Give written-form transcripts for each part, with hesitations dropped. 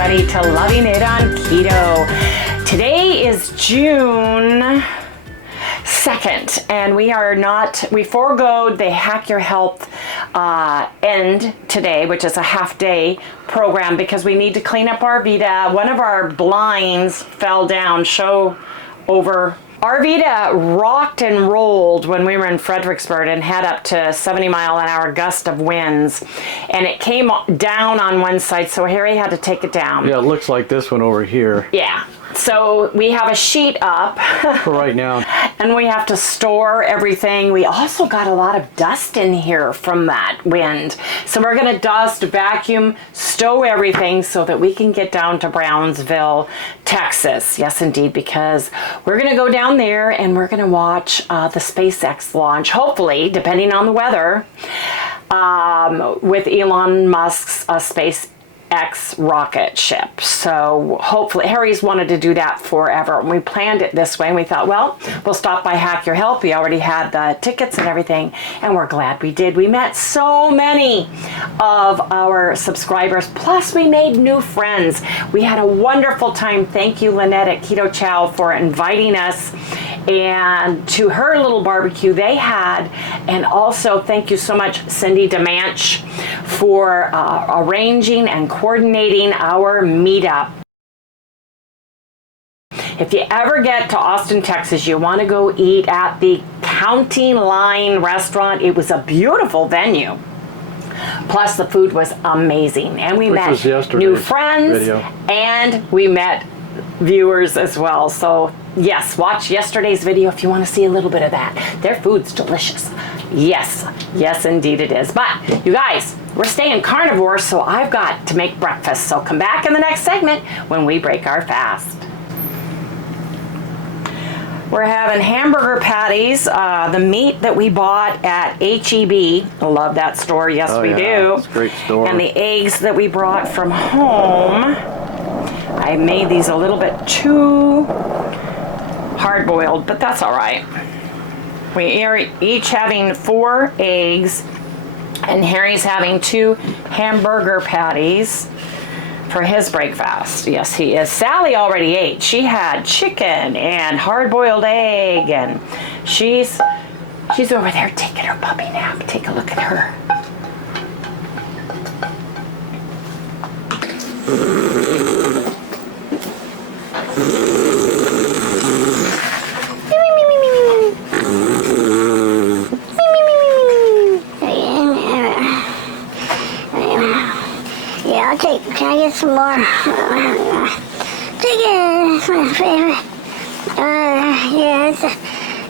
everybody to Loving It on Keto. Today is June 2nd, and we foregoed the Hack Your Health end today, which is a half-day program, because we need to clean up our Vita. One of our blinds fell down, show over. Our Vita rocked and rolled when we were in Fredericksburg and had up to 70-mile-an-hour gust of winds, and it came down on one side, so Harry had to take it down. Yeah, it looks like this one over here. Yeah. So we have a sheet up for right now, and we have to store everything. We also got a lot of dust in here from that wind, so we're going to dust, vacuum, stow everything so that we can get down to Brownsville, Texas. Yes, indeed, because we're going to go down there and we're going to watch the SpaceX launch, hopefully, depending on the weather, with Elon Musk's SpaceX rocket ship. So hopefully, Harry's wanted to do that forever, and we planned it this way, and we thought, well, we'll stop by Hack Your Health. We already had the tickets and everything, and we're glad we did. We met so many of our subscribers, plus we made new friends. We had a wonderful time. Thank you, Lynette at Keto CHOW, for inviting us and to her little barbecue they had, and also thank you so much, Cindy Demanche, for arranging and coordinating our meetup. If you ever get to Austin, Texas, you want to go eat at the Counting Line restaurant. It was a beautiful venue. Plus the food was amazing, and we met new friends and we met viewers as well. So yes, watch yesterday's video if you want to see a little bit of that. Their food's delicious. Yes indeed it is. But you guys, we're staying carnivore, so I've got to make breakfast. So come back in the next segment when we break our fast. We're having hamburger patties, the meat that we bought at HEB. I love that store. Yes, we do. It's a great store. And the eggs that we brought from home. I made these a little bit too hard-boiled, but that's all right. We are each having 4 eggs, and Harry's having 2 hamburger patties for his breakfast. Yes, he is. Sally already ate. She had chicken and hard-boiled egg, and she's over there taking her puppy nap. Take a look at her. Yeah, can I get some more? Chicken is my favorite.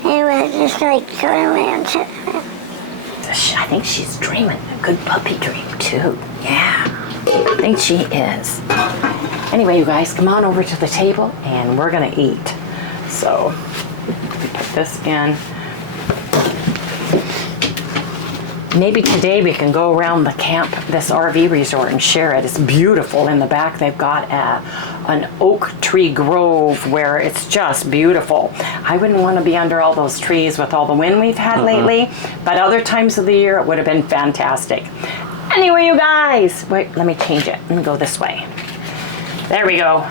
It was just like ranch. I think she's dreaming a good puppy dream too. Yeah, I think she is. Anyway, you guys, come on over to the table and we're gonna eat. So, we put this in. Maybe today we can go around the camp, this RV resort, and share it. It's beautiful. In the back they've got an oak tree grove where it's just beautiful. I wouldn't want to be under all those trees with all the wind we've had lately, but other times of the year it would have been fantastic. Anyway, you guys, wait, let me change it. Let me go this way. There we go.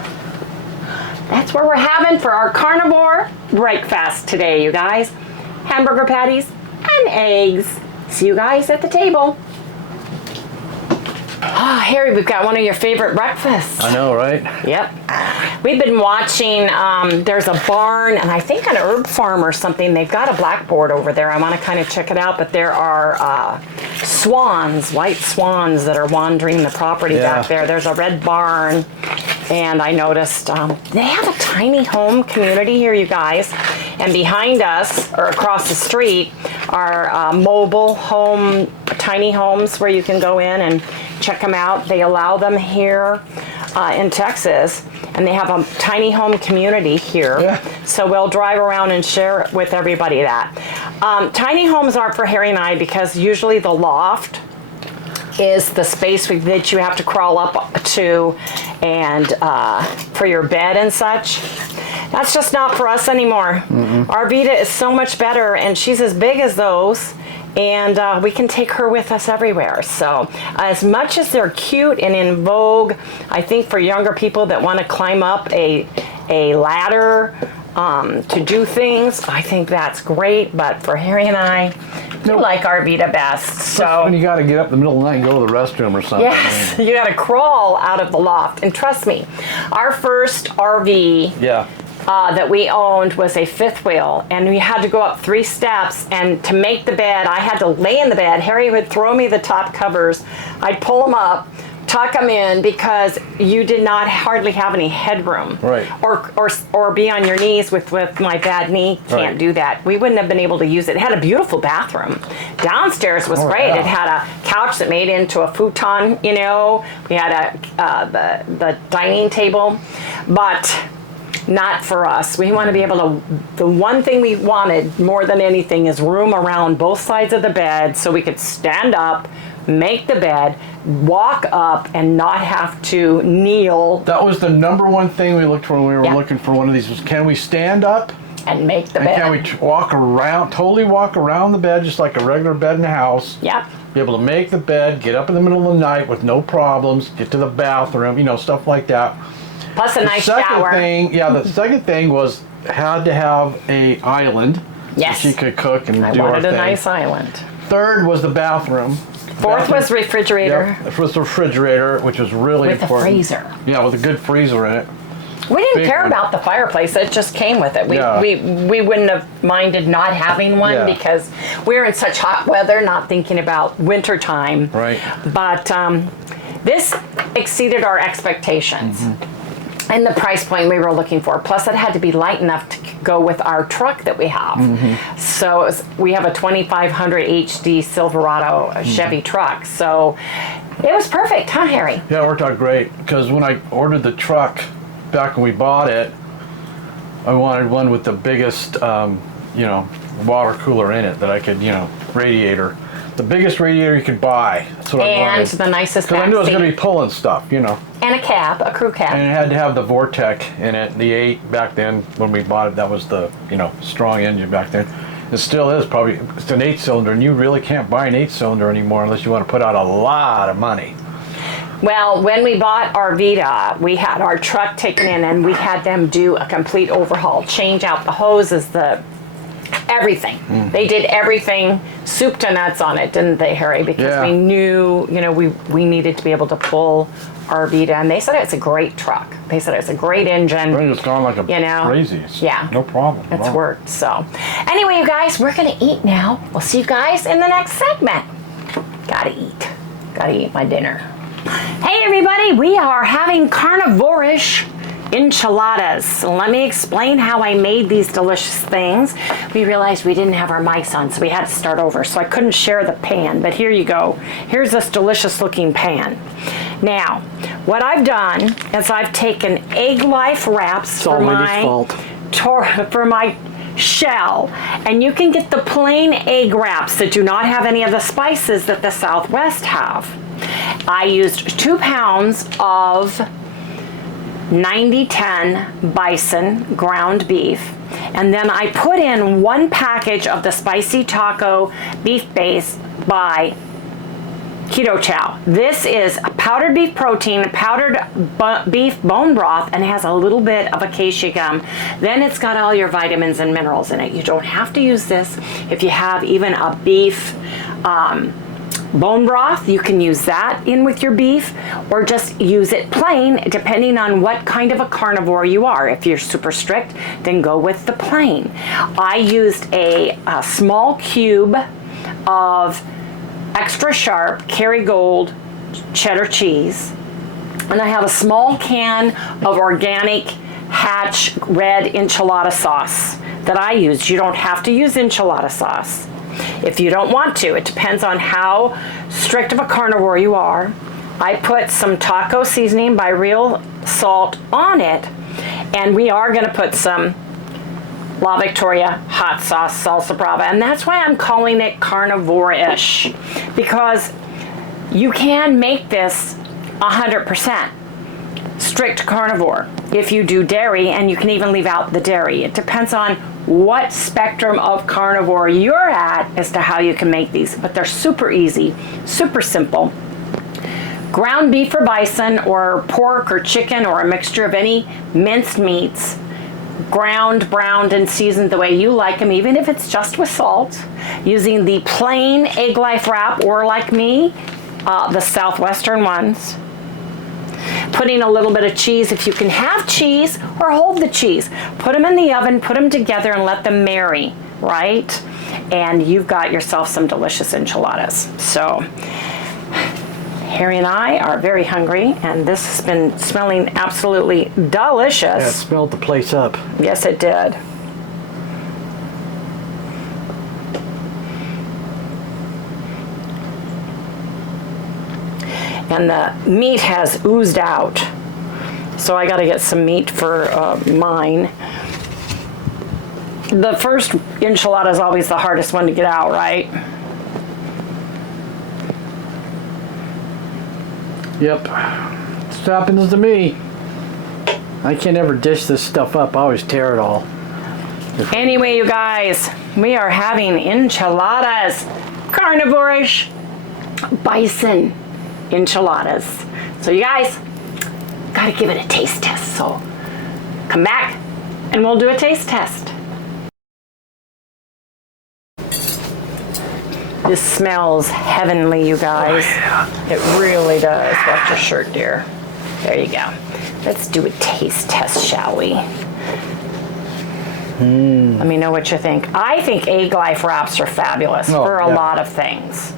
That's what we're having for our carnivore breakfast today, you guys. Hamburger patties and eggs. See you guys at the table. Ah, Harry, we've got one of your favorite breakfasts. I know, right? Yep. We've been watching, there's a barn, and I think an herb farm or something. They've got a blackboard over there. I want to kind of check it out, but there are swans, white swans that are wandering the property back there. There's a red barn, and I noticed they have a tiny home community here, you guys. And behind us, or across the street, are mobile home, tiny homes where you can go in and check them out. They allow them here in Texas, and they have a tiny home community here. Yeah. So we'll drive around and share with everybody that. Tiny homes aren't for Harry and I, because usually the loft is the space that you have to crawl up to, and for your bed and such. That's just not for us anymore. Our Vita is so much better, and she's as big as those, and we can take her with us everywhere. So as much as they're cute and in vogue, I think for younger people that want to climb up a ladder to do things, I think that's great. But for Harry and I, we like Arvita best. So when you got to get up in the middle of the night and go to the restroom or something. yes, you got to crawl out of the loft. And trust me, our first RV that we owned was a fifth wheel, and we had to go up 3 steps, and to make the bed, I had to lay in the bed. Harry would throw me the top covers. I'd pull them up, tuck them in, because you did not hardly have any headroom. Right. Or be on your knees with my bad knee. Can't do that. We wouldn't have been able to use it. It had a beautiful bathroom. Downstairs was great. Yeah. It had a couch that made into a futon, you know. We had the dining table, but not for us. We want to be able to, the one thing we wanted more than anything is room around both sides of the bed so we could stand up, make the bed, walk up, and not have to kneel. That was the #1 thing we looked for when we were looking for one of these, was can we stand up? And make the And bed. can we walk around, totally walk around the bed just like a regular bed in the house? Yep. Be able to make the bed, get up in the middle of the night with no problems, get to the bathroom, you know, stuff like that. Plus a nice Second shower. thing, the second thing was had to have a island. Yes. So she could cook and I do her wanted thing. a nice island. Third was the bathroom. Fourth was refrigerator. Yep. It was the refrigerator, which was really With a important. freezer. Yeah, with a good freezer in it. We didn't Big care one. about the fireplace. It just came with it. We wouldn't have minded not having one Yeah. because we're in such hot weather, not thinking about winter time. Right. But this exceeded our expectations. And the price point we were looking for. Plus, it had to be light enough to go with our truck that we have. So we have a 2500 HD Silverado Chevy truck. So it was perfect, huh, Harry? Yeah, it worked out great because when I ordered the truck back when we bought it, I wanted one with the biggest, water cooler in it that I could, radiator. The biggest radiator you could buy. That's what I And wanted. the nicest Because I knew it was back going to seat. be pulling stuff, And a cab, a crew cab. And it had to have the Vortec in it. The 8 back then when we bought it, that was the, strong engine back then. It still is probably, it's an 8-cylinder, and you really can't buy an 8-cylinder anymore unless you want to put out a lot of money. Well, when we bought Arvita, we had our truck taken in and we had them do a complete overhaul, change out the hoses, everything. They did everything, soup to nuts on it, didn't they, Harry? Because we knew, we needed to be able to pull Arvita, and they said it's a great truck. They said it's a great engine. Right, it's gone like a crazy. It's no problem. It's worked. So, anyway, you guys, we're gonna eat now. We'll see you guys in the next segment. Gotta eat my dinner. Hey, everybody, we are having carnivore-ish enchiladas. So let me explain how I made these delicious things. We realized we didn't have our mics on, so we had to start over. So I couldn't share the pan, but here you go. Here's this delicious looking pan. Now, what I've done is I've taken egg life wraps for my shell, and you can get the plain egg wraps that do not have any of the spices that the Southwest have. I used 2 pounds of 90-10 bison ground beef, and then I put in 1 package of the spicy taco beef base by Keto CHOW. This is powdered beef protein, powdered beef bone broth, and has a little bit of acacia gum. Then it's got all your vitamins and minerals in it. You don't have to use this if you have even a beef bone broth. You can use that in with your beef, or just use it plain, depending on what kind of a carnivore you are. If you're super strict, then go with the plain. I used a small cube of extra sharp Kerrygold cheddar cheese, and I have a small can of organic Hatch red enchilada sauce that I use. You don't have to use enchilada sauce if you don't want to. It depends on how strict of a carnivore you are. I put some taco seasoning by Real Salt on it, and we are going to put some La Victoria hot sauce, salsa brava, and that's why I'm calling it carnivore-ish, because you can make this 100% strict carnivore if you do dairy, and you can even leave out the dairy. It depends on what spectrum of carnivore you're at as to how you can make these, but they're super easy, super simple. Ground beef or bison or pork or chicken or a mixture of any minced meats, ground, browned, and seasoned the way you like them, even if it's just with salt, using the plain egg life wrap or, like me, the southwestern ones. Putting a little bit of cheese, if you can have cheese, or hold the cheese. Put them in the oven, put them together, and let them marry, right? And you've got yourself some delicious enchiladas. So Harry and I are very hungry, and this has been smelling absolutely delicious. Yeah, it smelled the place up. Yes, it did. And the meat has oozed out. So I gotta get some meat for mine. The first enchilada is always the hardest one to get out, right? Yep. This happens to me. I can't ever dish this stuff up. I always tear it all. Anyway, you guys, we are having enchiladas. Carnivore-ish bison enchiladas. So you guys gotta give it a taste test. So come back and we'll do a taste test. This smells heavenly, you guys. Oh, yeah. It really does. Watch your shirt, dear. There you go. Let's do a taste test, shall we? Let me know what you think. I think egg life wraps are fabulous for a lot of things.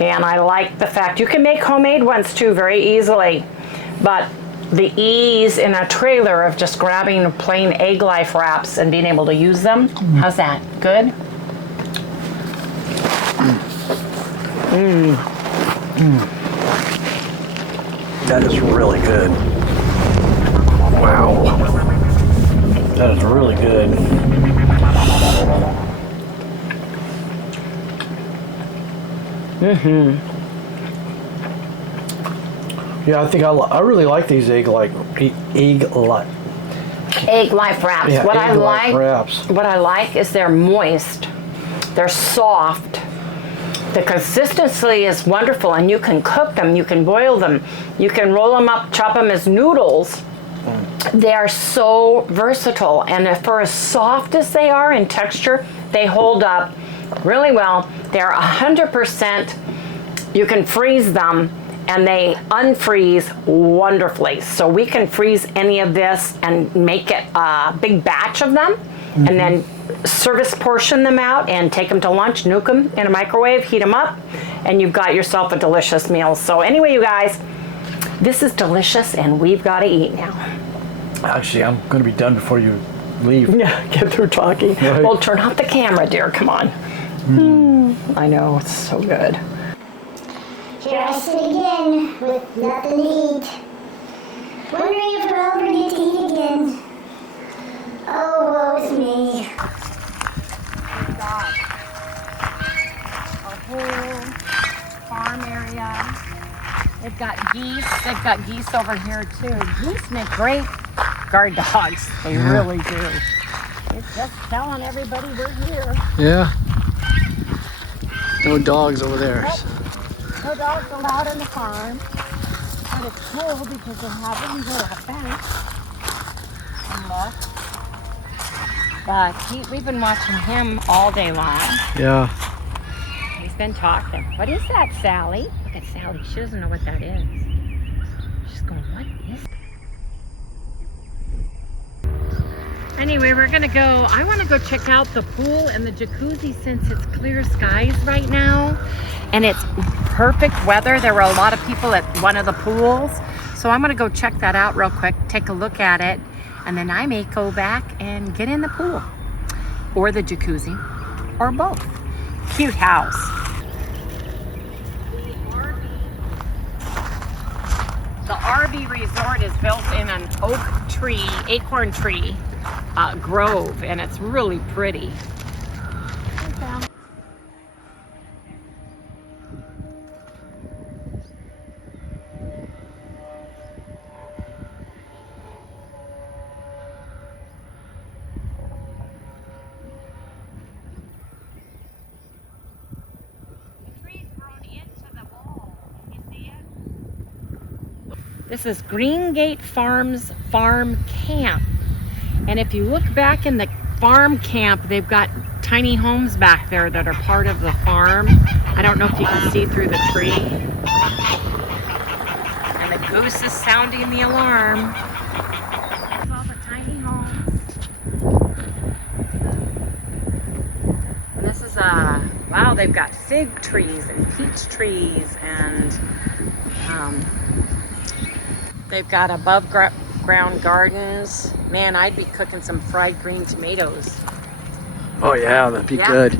And I like the fact you can make homemade ones too very easily. But the ease in a trailer of just grabbing plain egg life wraps and being able to use them, how's that? Good? That is really good. Wow. That is really good. Yeah, I think I really like these egg life Wraps. Yeah, what egg life wraps. What I like is they're moist. They're soft. The consistency is wonderful, and you can cook them, you can boil them, you can roll them up, chop them as noodles. They are so versatile, and for as soft as they are in texture, they hold up really well. They're 100%, you can freeze them, and they unfreeze wonderfully. So we can freeze any of this and make it a big batch of them, and then service portion them out and take them to lunch, nuke them in a microwave, heat them up, and you've got yourself a delicious meal. So anyway, you guys, this is delicious, and we've got to eat now. Actually, I'm going to be done before you leave. Yeah, get through talking. Right. Well, turn off the camera, dear. Come on. I know, it's so good. Here I sit again with nothing to eat. Wondering if we'll ever get to eat again. Oh, woe is me. We've got a whole farm area. They've got geese. They've got geese over here too. Geese make great guard dogs. They really do. It's just telling everybody we're here. Yeah. No dogs over there. No dogs allowed in the farm. But it's cool because they have them here a fence. And look. But we've been watching him all day long. Yeah. He's been talking. What is that, Sally? Look at Sally. She doesn't know what that is. She's going, what is that? Anyway, we're going to go. I want to go check out the pool and the jacuzzi since it's clear skies right now. And it's perfect weather. There were a lot of people at one of the pools. So I'm going to go check that out real quick, take a look at it. And then I may go back and get in the pool or the jacuzzi or both. Cute house. The RV resort is built in an acorn tree grove, and it's really pretty. This is Greengate Farms Farm Camp. And if you look back in the farm camp, they've got tiny homes back there that are part of the farm. I don't know if you can see through the tree. And the goose is sounding the alarm. All the tiny homes. And this is wow, they've got fig trees and peach trees, and they've got above ground gardens. Man, I'd be cooking some fried green tomatoes. Oh yeah, that'd be Yeah. good.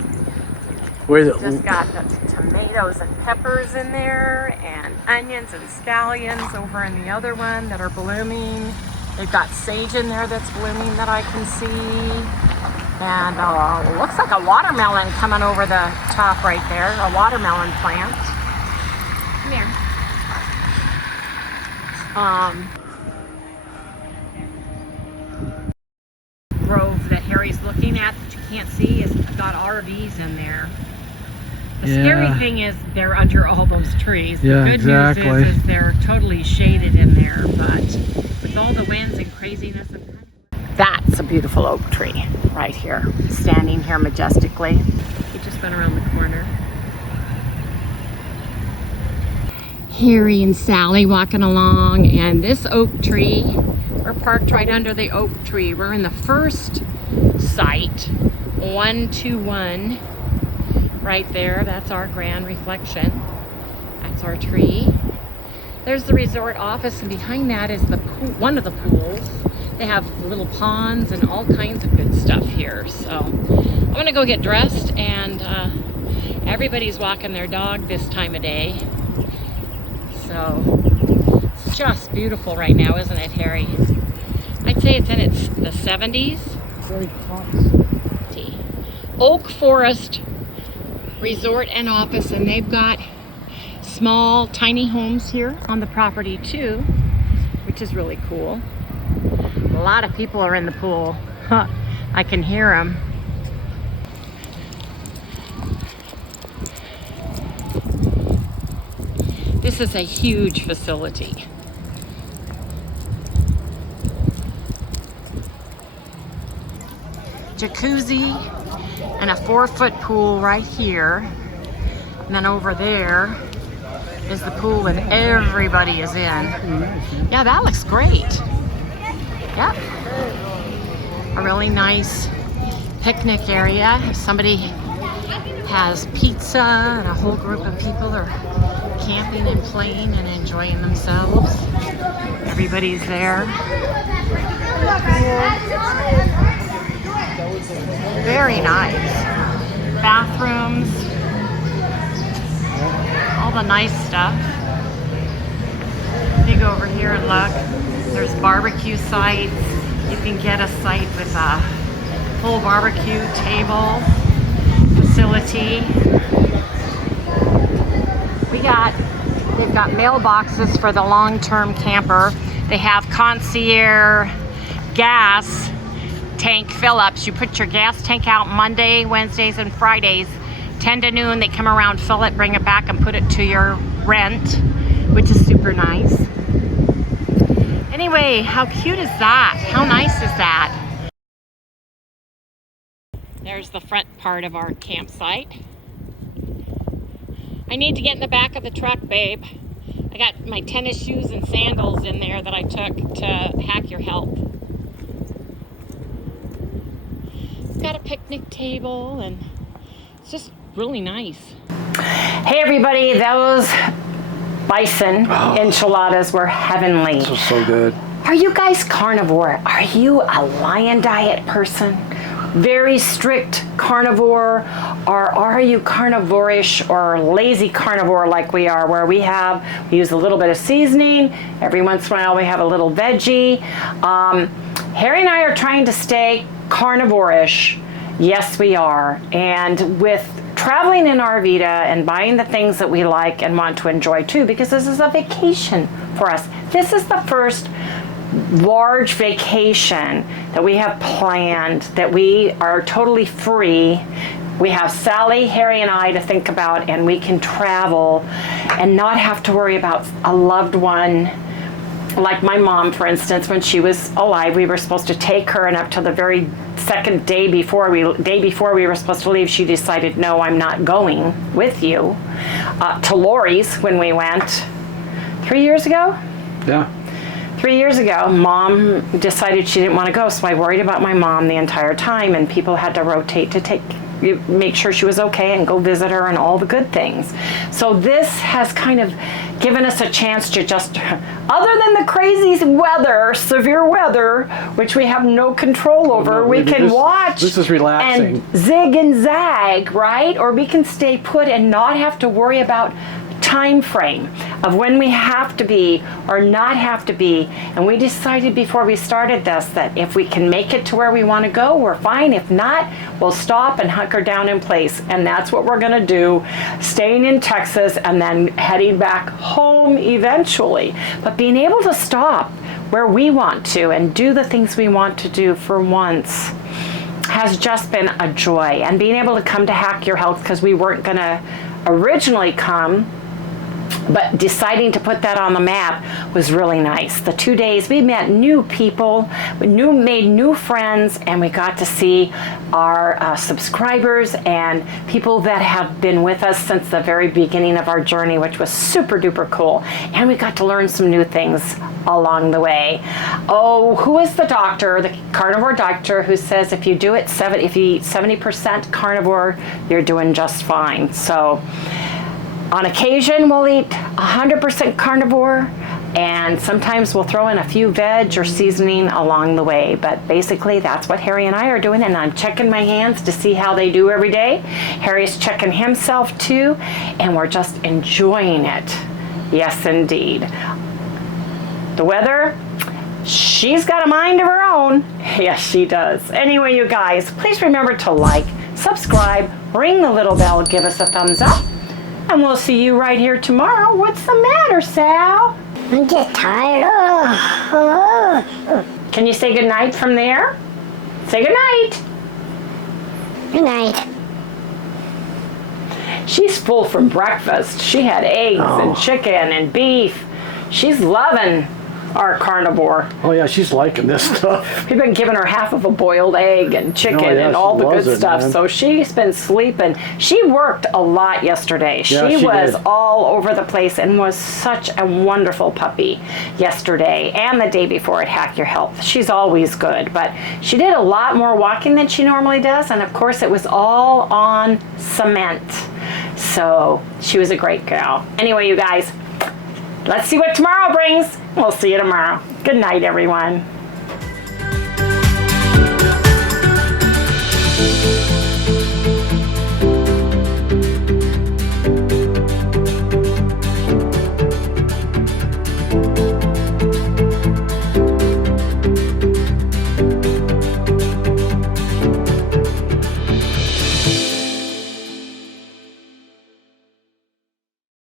Where's it? Just got the tomatoes and peppers in there, and onions and scallions over in the other one that are blooming. They've got sage in there that's blooming that I can see. And looks like a watermelon coming over the top right there, a watermelon plant. Come here. Grove that Harry's looking at that you can't see has got RVs in there. The scary thing is they're under all those trees. The good news is they're totally shaded in there, but with all the winds and craziness of that's a beautiful oak tree right here, standing here majestically. He just went around the corner. Harry and Sally walking along, and this oak tree, we're parked right under the oak tree. We're in the first site, 121, right there. That's our grand reflection. That's our tree. There's the resort office, and behind that is the pool, one of the pools. They have little ponds and all kinds of good stuff here. So I'm gonna go get dressed, and everybody's walking their dog this time of day. So it's just beautiful right now, isn't it, Harry? I'd say it's in the 70s. Very close. Oak Forest Resort and Office, and they've got small, tiny homes here on the property too, which is really cool. A lot of people are in the pool. I can hear them. This is a huge facility. Jacuzzi and a 4-foot pool right here. And then over there is the pool that everybody is in. Yeah, that looks great. Yep. A really nice picnic area. If somebody has pizza and a whole group of people are camping and playing and enjoying themselves, everybody's there. Very nice. Bathrooms. All the nice stuff. You go over here and look. There's barbecue sites. You can get a site with a full barbecue table facility. They've got mailboxes for the long-term camper. They have concierge gas tank fill-ups. You put your gas tank out Monday, Wednesdays, and Fridays, 10 to noon. They come around, fill it, bring it back, and put it to your rent, which is super nice. Anyway, how cute is that? How nice is that? There's the front part of our campsite. I need to get in the back of the truck, babe. I got my tennis shoes and sandals in there that I took to Hack Your Help. It's got a picnic table, and it's just really nice. Hey everybody, those bison enchiladas were heavenly. This was so good. Are you guys carnivore? Are you a lion diet person? Very strict carnivore? Or are you carnivore-ish or lazy carnivore like we are, where we use a little bit of seasoning, every once in a while we have a little veggie. Harry and I are trying to stay carnivore-ish. Yes, we are. And with traveling in our Vita and buying the things that we like and want to enjoy too, because this is a vacation for us. This is the first large vacation that we have planned, that we are totally free. We have Sally, Harry, and I to think about, and we can travel and not have to worry about a loved one Like my mom, for instance, when she was alive, we were supposed to take her, and up to the very second day before we were supposed to leave, she decided, no, I'm not going with you. To Lori's when we went 3 years ago. Yeah. 3 years ago, Mom decided she didn't want to go, so I worried about my mom the entire time, and people had to rotate to make sure she was okay and go visit her and all the good things. So this has kind of given us a chance to just, other than the crazy weather, severe weather, which we have no control over, we can watch. This is relaxing. And zig and zag, right? Or we can stay put and not have to worry about time frame of when we have to be or not have to be. And we decided before we started this that if we can make it to where we want to go, we're fine. If not, we'll stop and hunker down in place. And that's what we're going to do, staying in Texas and then heading back home eventually. But being able to stop where we want to and do the things we want to do for once has just been a joy. And being able to come to Hack Your Health, because we weren't going to originally come, but deciding to put that on the map was really nice. The 2 days we met new people, made new friends, and we got to see our subscribers and people that have been with us since the very beginning of our journey, which was super duper cool. And we got to learn some new things along the way. Oh, who is the doctor, the carnivore doctor, who says if you eat 70% carnivore, you're doing just fine. So on occasion, we'll eat 100% carnivore, and sometimes we'll throw in a few veg or seasoning along the way. But basically, that's what Harry and I are doing, and I'm checking my hands to see how they do every day. Harry's checking himself too, and we're just enjoying it. Yes, indeed. The weather, she's got a mind of her own. Yes, she does. Anyway, you guys, please remember to like, subscribe, ring the little bell, give us a thumbs up. And we'll see you right here tomorrow. What's the matter, Sal? I'm just tired. Can you say goodnight from there? Say goodnight. Good night. She's full from breakfast. She had eggs and chicken and beef. She's loving our carnivore. Oh yeah, she's liking this stuff. We've been giving her half of a boiled egg and chicken and all the good stuff. Man. So she's been sleeping. She worked a lot yesterday. Yeah, she was did. all over the place and was such a wonderful puppy yesterday and the day before at Hack Your Health. She's always good, but she did a lot more walking than she normally does. And of course it was all on cement. So she was a great gal. Anyway, you guys, let's see what tomorrow brings. We'll see you tomorrow. Good night, everyone.